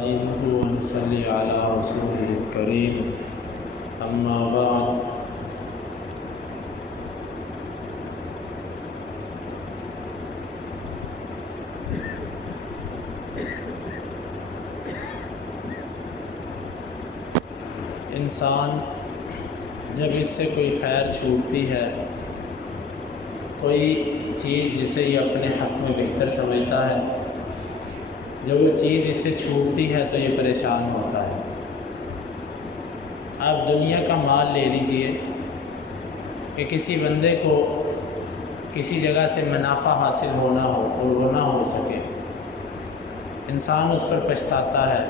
نستعينه ونصلي على رسوله الكريم أما بعد انسان جب اس سے کوئی خیر چھوٹتی ہے، کوئی چیز جسے یہ اپنے حق میں بہتر سمجھتا ہے، جب وہ چیز اس سے چھوٹتی ہے تو یہ پریشان ہوتا ہے۔ آپ دنیا کا مال لے لیجئے کہ کسی بندے کو کسی جگہ سے منافع حاصل ہونا ہو اور وہ نہ ہو سکے، انسان اس پر پچھتاتا ہے،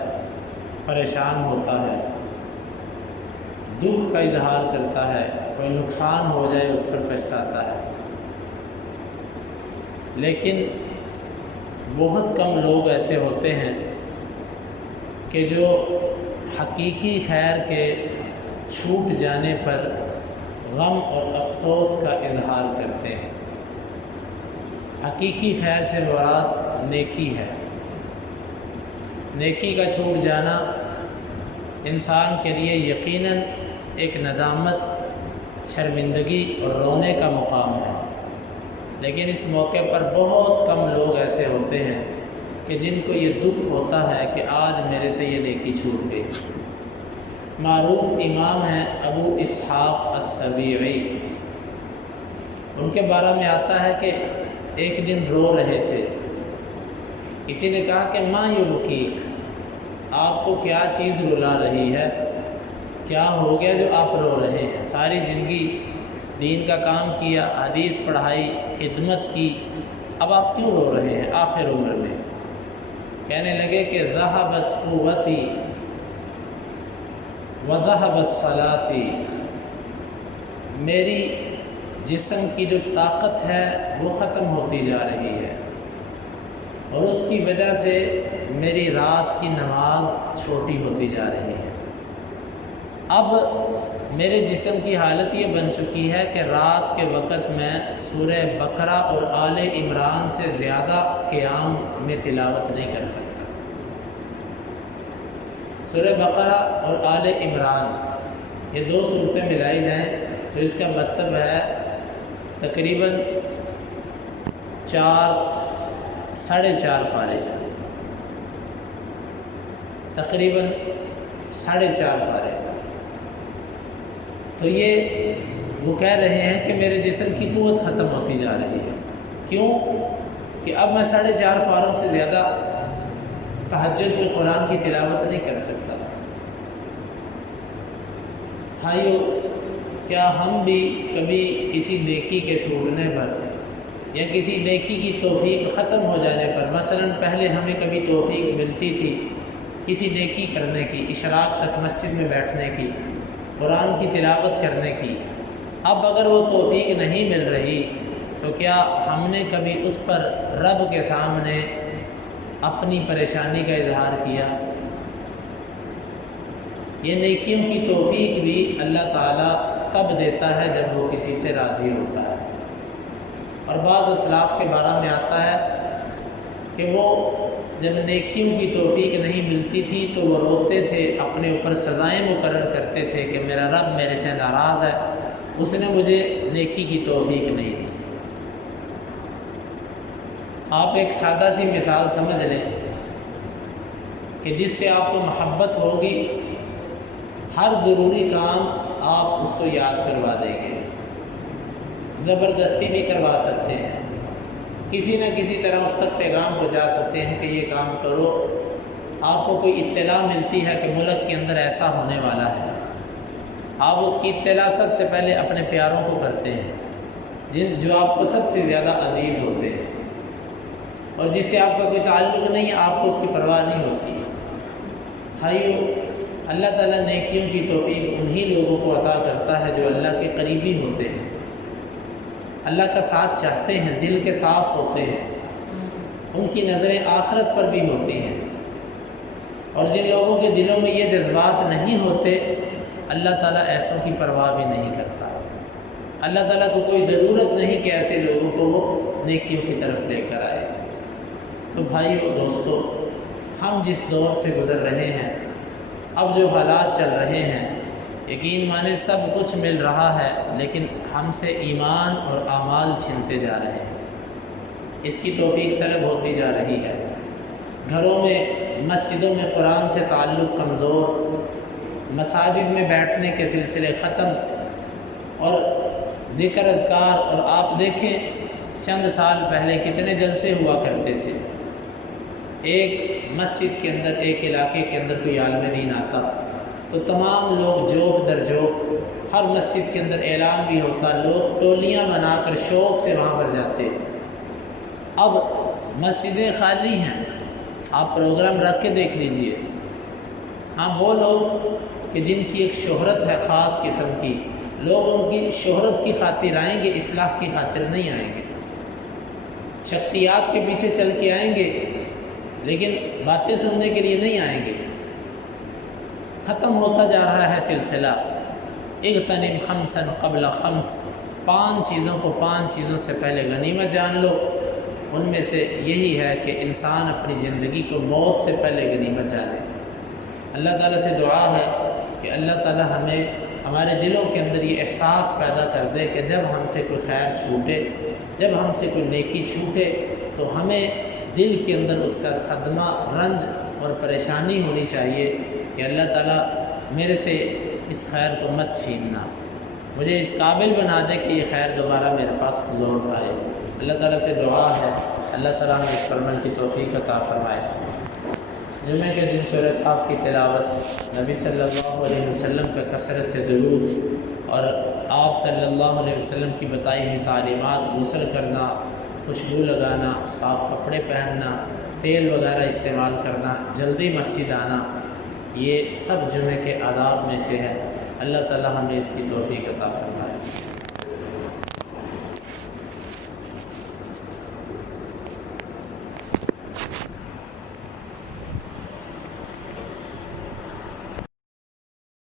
پریشان ہوتا ہے، دکھ کا اظہار کرتا ہے، کوئی نقصان ہو جائے اس پر پچھتاتا ہے۔ لیکن بہت کم لوگ ایسے ہوتے ہیں کہ جو حقیقی خیر کے چھوٹ جانے پر غم اور افسوس کا اظہار کرتے ہیں۔ حقیقی خیر سے مراد نیکی ہے۔ نیکی کا چھوٹ جانا انسان کے لیے یقیناً ایک ندامت، شرمندگی اور رونے کا مقام ہے، لیکن اس موقع پر بہت کم لوگ ایسے ہوتے ہیں کہ جن کو یہ دکھ ہوتا ہے کہ آج میرے سے یہ نیکی چھوٹ گئی۔ معروف امام ہیں ابو اسحاق السبیعی، ان کے بارے میں آتا ہے کہ ایک دن رو رہے تھے، کسی نے کہا کہ ماں یبکیک، آپ کو کیا چیز رلا رہی ہے، کیا ہو گیا جو آپ رو رہے ہیں؟ ساری زندگی دین کا کام کیا، حدیث پڑھائی، خدمت کی، اب آپ کیوں رو رہے ہیں آخر عمر میں؟ کہنے لگے کہ ذہبت قوتی وذہبت صلاتی، میری جسم کی جو طاقت ہے وہ ختم ہوتی جا رہی ہے، اور اس کی وجہ سے میری رات کی نماز چھوٹی ہوتی جا رہی ہے۔ اب میرے جسم کی حالت یہ بن چکی ہے کہ رات کے وقت میں سورہ بقرہ اور آل عمران سے زیادہ قیام میں تلاوت نہیں کر سکتا۔ سورہ بقرہ اور آل عمران یہ دو صورتیں ملائی جائیں تو اس کا مطلب ہے تقریباً 4.5 پارے، تقریباً 4.5 پارے۔ تو یہ وہ کہہ رہے ہیں کہ میرے جسم کی قوت ختم ہوتی جا رہی ہے۔ کیوں؟ کہ اب میں 4.5 پاروں سے زیادہ تہجد میں قرآن کی تلاوت نہیں کر سکتا۔ بھائیو، کیا ہم بھی کبھی کسی نیکی کے چھوڑنے پر یا کسی نیکی کی توفیق ختم ہو جانے پر، مثلاً پہلے ہمیں کبھی توفیق ملتی تھی کسی نیکی کرنے کی، اشراق تک مسجد میں بیٹھنے کی، قرآن کی تلاوت کرنے کی، اب اگر وہ توفیق نہیں مل رہی تو کیا ہم نے کبھی اس پر رب کے سامنے اپنی پریشانی کا اظہار کیا؟ یہ نیکیوں کی توفیق بھی اللہ تعالیٰ تب دیتا ہے جب وہ کسی سے راضی ہوتا ہے۔ اور بعض اسلاف کے بارے میں آتا ہے کہ وہ جب نیکیوں کی توفیق نہیں ملتی تھی تو وہ روتے تھے، اپنے اوپر سزائیں مقرر کرتے تھے کہ میرا رب میرے سے ناراض ہے، اس نے مجھے نیکی کی توفیق نہیں دی۔ آپ ایک سادہ سی مثال سمجھ لیں کہ جس سے آپ کو محبت ہوگی، ہر ضروری کام آپ اس کو یاد کروا دیں گے، زبردستی بھی کروا سکتے ہیں، کسی نہ کسی طرح اس تک پیغام پہنچا سکتے ہیں کہ یہ کام کرو۔ آپ کو کوئی اطلاع ملتی ہے کہ ملک کے اندر ایسا ہونے والا ہے، آپ اس کی اطلاع سب سے پہلے اپنے پیاروں کو کرتے ہیں، جو آپ کو سب سے زیادہ عزیز ہوتے ہیں، اور جس سے آپ کا کوئی تعلق نہیں ہے، آپ کو اس کی پرواہ نہیں ہوتی۔ بھائیو، اللہ تعالیٰ نیکیوں کی توفیق انہی لوگوں کو عطا کرتا ہے جو اللہ کے قریبی ہوتے ہیں، اللہ کا ساتھ چاہتے ہیں، دل کے صاف ہوتے ہیں، ان کی نظریں آخرت پر بھی ہوتی ہیں۔ اور جن لوگوں کے دلوں میں یہ جذبات نہیں ہوتے، اللہ تعالیٰ ایسوں کی پرواہ بھی نہیں کرتا۔ اللہ تعالیٰ کو کوئی ضرورت نہیں کہ ایسے لوگوں کو وہ نیکیوں کی طرف لے کر آئے۔ تو بھائیو، دوستو، ہم جس دور سے گزر رہے ہیں، اب جو حالات چل رہے ہیں، یقین مانے سب کچھ مل رہا ہے لیکن ہم سے ایمان اور اعمال چھنتے جا رہے ہیں۔ اس کی توفیق سلب ہوتی جا رہی ہے۔ گھروں میں، مسجدوں میں قرآن سے تعلق کمزور، مساجد میں بیٹھنے کے سلسلے ختم، اور ذکر اذکار، اور آپ دیکھیں چند سال پہلے کتنے جلسے ہوا کرتے تھے۔ ایک مسجد کے اندر، ایک علاقے کے اندر کوئی عالم دین آتا تو تمام لوگ جوک در جوک، ہر مسجد کے اندر اعلان بھی ہوتا، لوگ ٹولیاں بنا کر شوق سے وہاں پر جاتے۔ اب مسجدیں خالی ہیں، آپ پروگرام رکھ کے دیکھ لیجئے۔ ہاں، وہ لوگ کہ جن کی ایک شہرت ہے خاص قسم کی، لوگ ان کی شہرت کی خاطر آئیں گے، اصلاح کی خاطر نہیں آئیں گے، شخصیات کے پیچھے چل کے آئیں گے لیکن باتیں سننے کے لیے نہیں آئیں گے۔ ختم ہوتا جا رہا ہے سلسلہ۔ اغتنم خمسا قبل خمس، 5 چیزوں کو 5 چیزوں سے پہلے غنیمت جان لو۔ ان میں سے یہی ہے کہ انسان اپنی زندگی کو موت سے پہلے غنیمت جانے۔ اللہ تعالیٰ سے دعا ہے کہ اللہ تعالیٰ ہمیں ہمارے دلوں کے اندر یہ احساس پیدا کر دے کہ جب ہم سے کوئی خیر چھوٹے، جب ہم سے کوئی نیکی چھوٹے تو ہمیں دل کے اندر اس کا صدمہ، رنج اور پریشانی ہونی چاہیے کہ اللہ تعالیٰ میرے سے اس خیر کو مت چھیننا، مجھے اس قابل بنا دے کہ یہ خیر دوبارہ میرے پاس لوٹ آئے۔ اللہ تعالیٰ سے دعا ہے اللہ تعالیٰ ہمیں اس پر عمل کی توفیق عطا فرمائے۔ جمعہ کے دن سورۃ قاف کی تلاوت، نبی صلی اللہ علیہ وسلم پہ کثرت سے درود، اور آپ صلی اللہ علیہ وسلم کی بتائی ہوئی تعلیمات، غسل کرنا، خوشبو لگانا، صاف کپڑے پہننا، تیل وغیرہ استعمال کرنا، جلدی مسجد آنا، یہ سب جمعہ کے آداب میں سے ہے۔ اللہ تعالیٰ ہمیں اس کی توفیق عطا فرمائے۔